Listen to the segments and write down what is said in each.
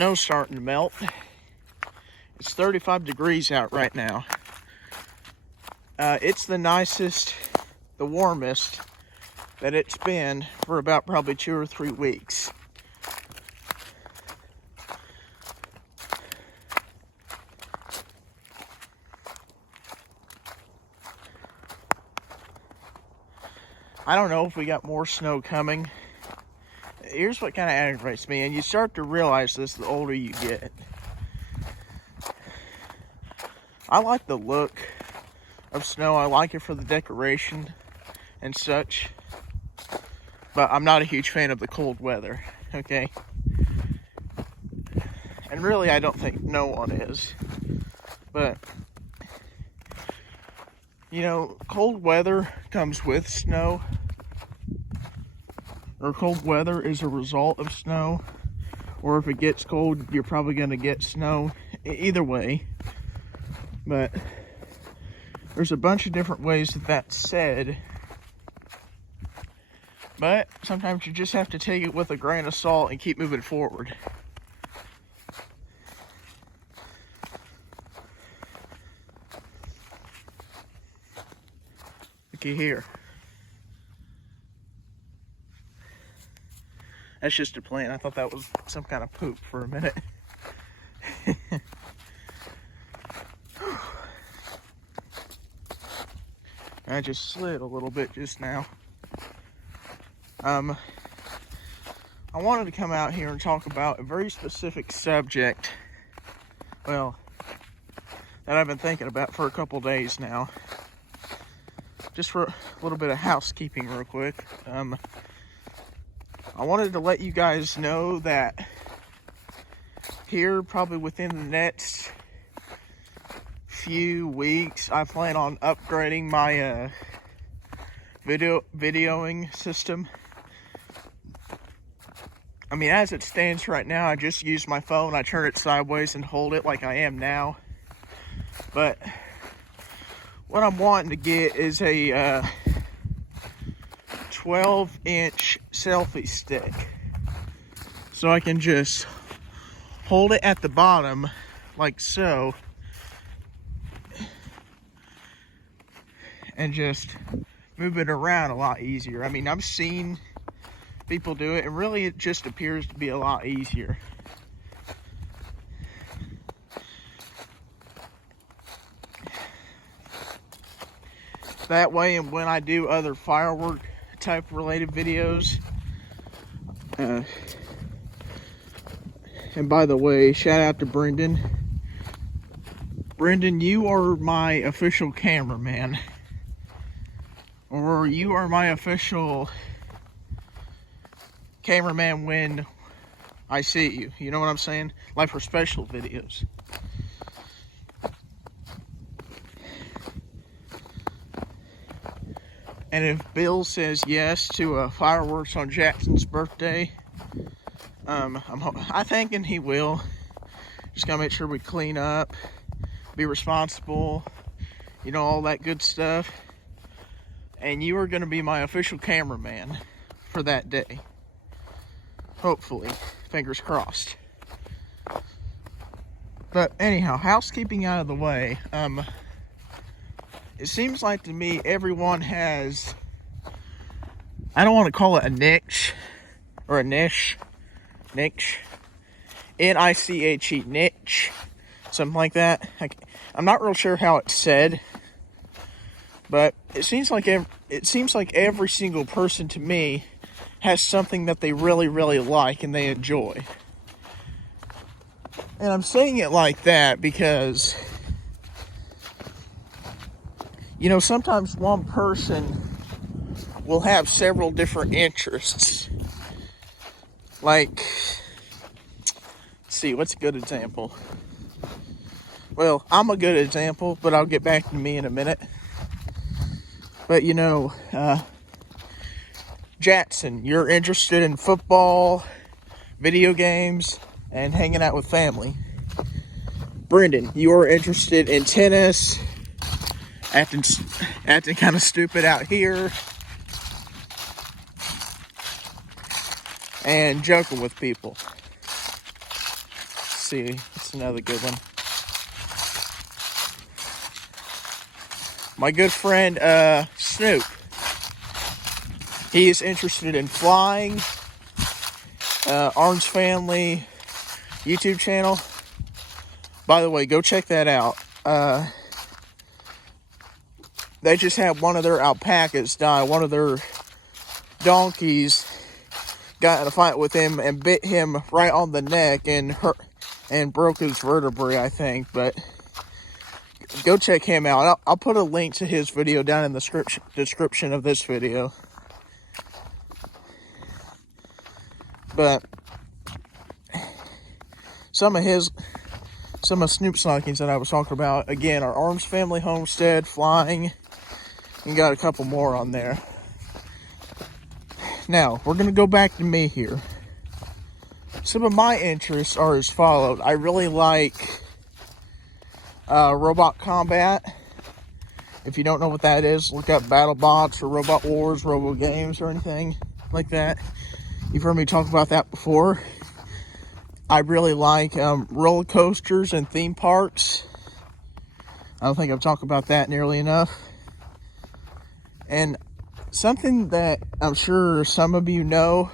snow's starting to melt. It's 35 degrees out right now. It's the nicest, the warmest that it's been for about probably 2 or 3 weeks. I don't know if we got more snow coming. Here's what kind of aggravates me, and you start to realize this the older you get. I like the look of snow. I like it for the decoration and such. But I'm not a huge fan of the cold weather, okay? And really, I don't think no one is. But, you know, cold weather comes with snow. Or cold weather is a result of snow. Or if it gets cold, you're probably going to get snow. Either way. But there's a bunch of different ways that that's said. But sometimes you just have to take it with a grain of salt and keep moving forward. Looky here. That's just a plant. I thought that was some kind of poop for a minute. I just slid a little bit just now. I wanted to come out here and talk about a very specific subject, well, that I've been thinking about for a couple days now. Just for a little bit of housekeeping real quick. I wanted to let you guys know that here, probably within the next few weeks, I plan on upgrading my videoing system. I mean, as it stands right now, I just use my phone. I turn it sideways and hold it like I am now. But what I'm wanting to get is a 12-inch selfie stick. So I can just hold it at the bottom like so. And just move it around a lot easier. I mean, I've seen people do it, and really it just appears to be a lot easier. That way, and when I do other firework type related videos, and by the way, shout out to Brendan. Brendan, you are my official cameraman. Or you are my official cameraman when I see you. You know what I'm saying? Like for special videos. And if Bill says yes to fireworks on Jackson's birthday, I'm thinking he will. Just gotta make sure we clean up, be responsible, you know, all that good stuff. And you are going to be my official cameraman for that day. Hopefully. Fingers crossed. But anyhow, housekeeping out of the way. It seems like to me everyone has, I don't want to call it a niche. Or a niche. Niche. N-I-C-H-E. Niche. Something like that. I'm not real sure how it's said. But it seems like every single person to me has something that they really, really like and they enjoy. And I'm saying it like that because, you know, sometimes one person will have several different interests. Like, let's see, what's a good example? Well, I'm a good example, but I'll get back to me in a minute. But, you know, Jackson, you're interested in football, video games, and hanging out with family. Brendan, you're interested in tennis, acting kind of stupid out here, and joking with people. see. It's another good one. My good friend, Snoop. He is interested in flying. Orange Family YouTube channel. By the way, go check that out. They just had one of their alpacas die. One of their donkeys got in a fight with him and bit him right on the neck and broke his vertebrae, I think. But go check him out. I'll put a link to his video down in the description of this video. But some of Snoop's knockings that I was talking about, again, are Orange Family, Homestead, Flying, and got a couple more on there. Now, we're going to go back to me here. Some of my interests are as followed. I really like robot combat. If you don't know what that is, look up BattleBots or Robot Wars, Robo Games, or anything like that. You've heard me talk about that before. I really like roller coasters and theme parks. I don't think I've talked about that nearly enough. And something that I'm sure some of you know,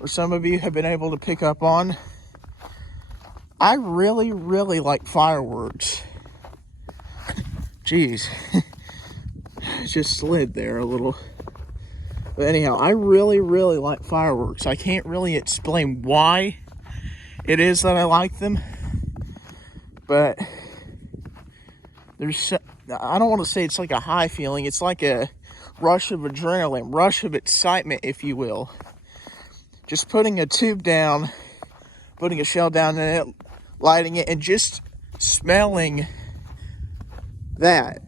or some of you have been able to pick up on, I really, really like fireworks. Jeez. It just slid there a little. But anyhow, I really, really like fireworks. I can't really explain why it is that I like them. But I don't want to say it's like a high feeling. It's like a rush of adrenaline, rush of excitement, if you will. Just putting a tube down, putting a shell down in it, lighting it, and just smelling that.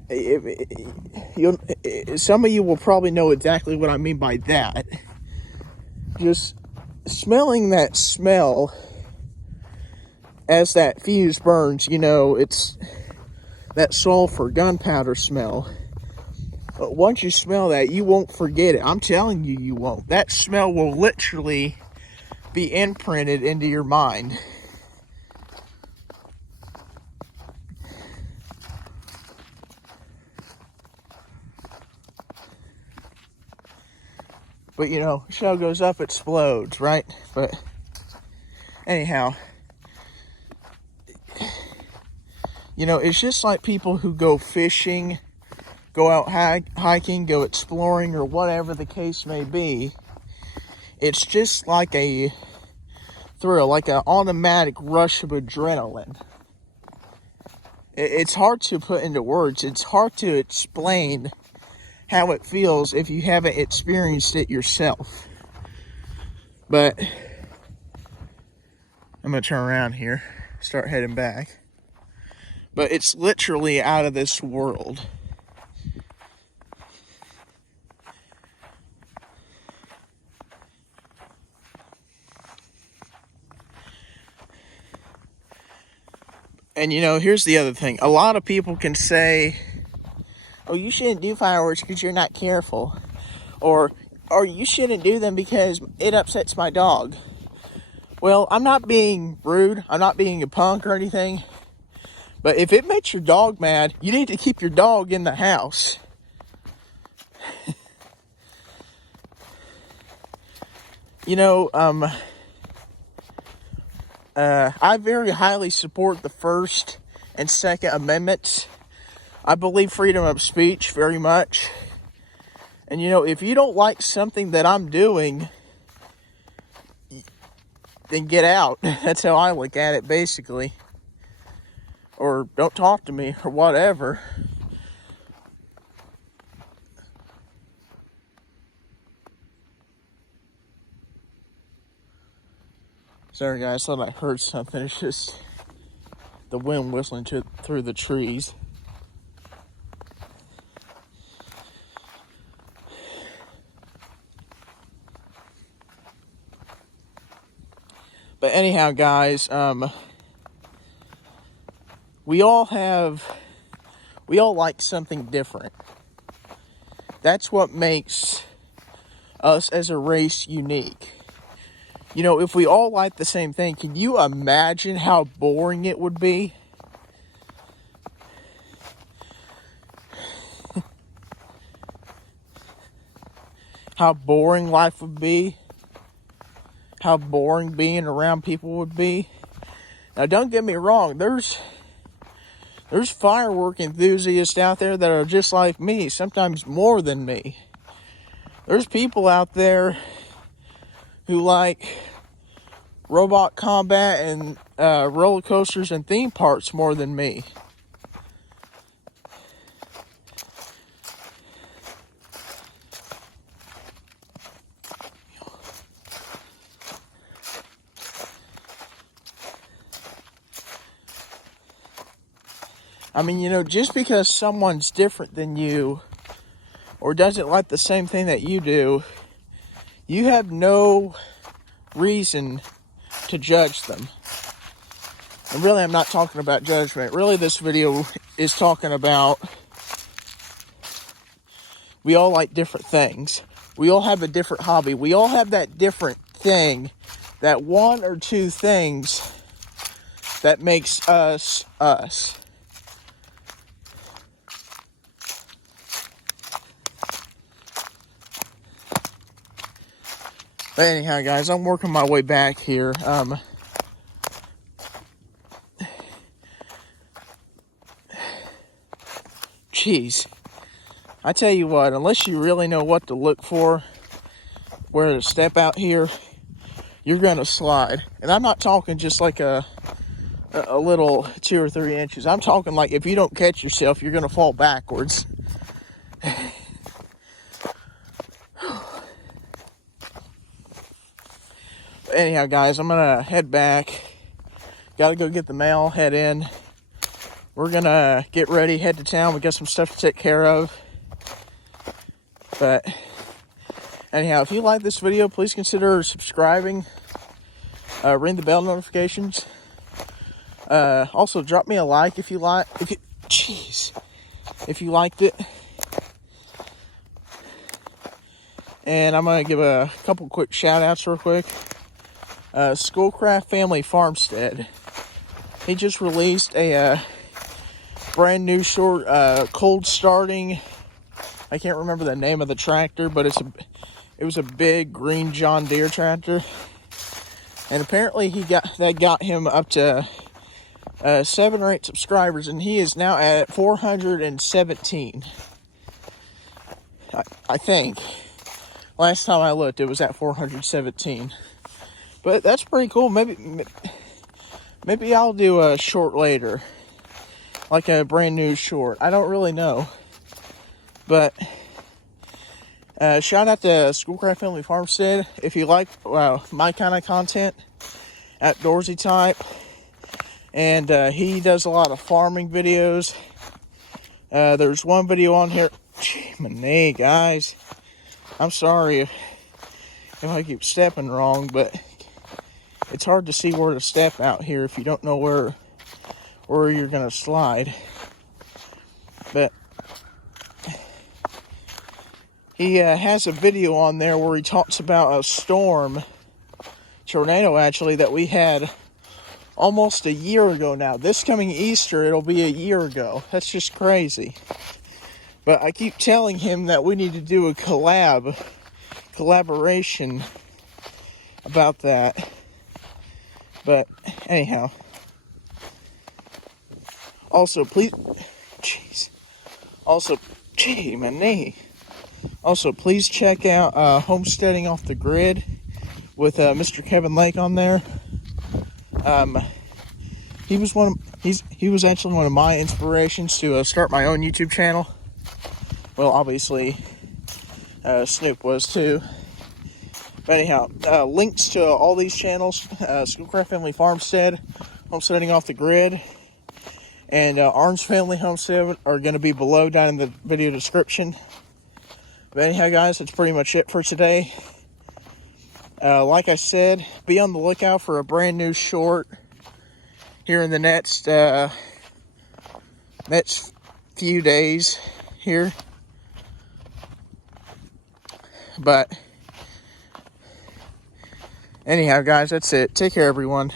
Some of you will probably know exactly what I mean by that. Just smelling that smell as that fuse burns, it's that sulfur, gunpowder smell. But once you smell that, you won't forget it. I'm telling you, you won't. That smell will literally be imprinted into your mind. But, shell goes up, explodes, right? But, anyhow, it's just like people who go fishing, go out hiking, go exploring, or whatever the case may be. It's just like a thrill, like an automatic rush of adrenaline. It's hard to put into words. It's hard to explain how it feels if you haven't experienced it yourself. But I'm going to turn around here, start heading back. But it's literally out of this world. And here's the other thing. A lot of people can say, oh, you shouldn't do fireworks because you're not careful. Or you shouldn't do them because it upsets my dog. Well, I'm not being rude. I'm not being a punk or anything. But if it makes your dog mad, you need to keep your dog in the house. I very highly support the First and Second Amendments. I believe freedom of speech very much. And if you don't like something that I'm doing, then get out. That's how I look at it, basically. Or don't talk to me, or whatever. Sorry guys, thought I heard something. It's just the wind whistling through the trees. But anyhow, guys, we all like something different. That's what makes us as a race unique. You know, if we all like the same thing, can you imagine how boring it would be? How boring life would be? How boring being around people would be? Now, don't get me wrong, there's firework enthusiasts out there that are just like me, sometimes more than me. There's people out there who like robot combat and roller coasters and theme parks more than me. I mean, you know, just because someone's different than you or doesn't like the same thing that you do, you have no reason to judge them. And really, I'm not talking about judgment. Really, this video is talking about we all like different things. We all have a different hobby. We all have that different thing, that one or two things that makes us us. But anyhow, guys, I'm working my way back here. Jeez. I tell you what, unless you really know what to look for, where to step out here, you're going to slide. And I'm not talking just like a little 2 or 3 inches. I'm talking like if you don't catch yourself, you're going to fall backwards. Anyhow, guys, I'm gonna head back. Gotta go get the mail, head in. We're gonna get ready, head to town. We got some stuff to take care of. But anyhow, if you like this video, please consider subscribing. Ring the bell notifications. Also, drop me a like if you like. If you liked it. And I'm gonna give a couple quick shout outs real quick. Schoolcraft Family Farmstead. He just released a brand new short, cold starting. I can't remember the name of the tractor, but it was a big green John Deere tractor, and apparently that got him up to 7 or 8 subscribers, and he is now at 417. I think last time I looked, it was at 417. But that's pretty cool. Maybe I'll do a short later, like a brand new short. I don't really know. But shout out to Schoolcraft Family Farmstead. If you like my kind of content, outdoorsy type, and he does a lot of farming videos. There's one video on here. Gee, my knee, guys. I'm sorry if I keep stepping wrong, but it's hard to see where to step out here if you don't know where you're gonna slide. But he has a video on there where he talks about a tornado actually, that we had almost a year ago now. This coming Easter, it'll be a year ago. That's just crazy. But I keep telling him that we need to do a collaboration about that. But anyhow, also please, my knee. Also, please check out Homesteading Off the Grid with Mr. Kevin Lake on there. He was actually one of my inspirations to start my own YouTube channel. Well, obviously, Snoop was too. But anyhow, links to all these channels, Schoolcraft Family Farmstead, Homesteading Off the Grid, and Orange Family Homestead are going to be below down in the video description. But anyhow, guys, that's pretty much it for today. Like I said, be on the lookout for a brand new short here in the next few days here. But Anyhow, guys, that's it. Take care, everyone.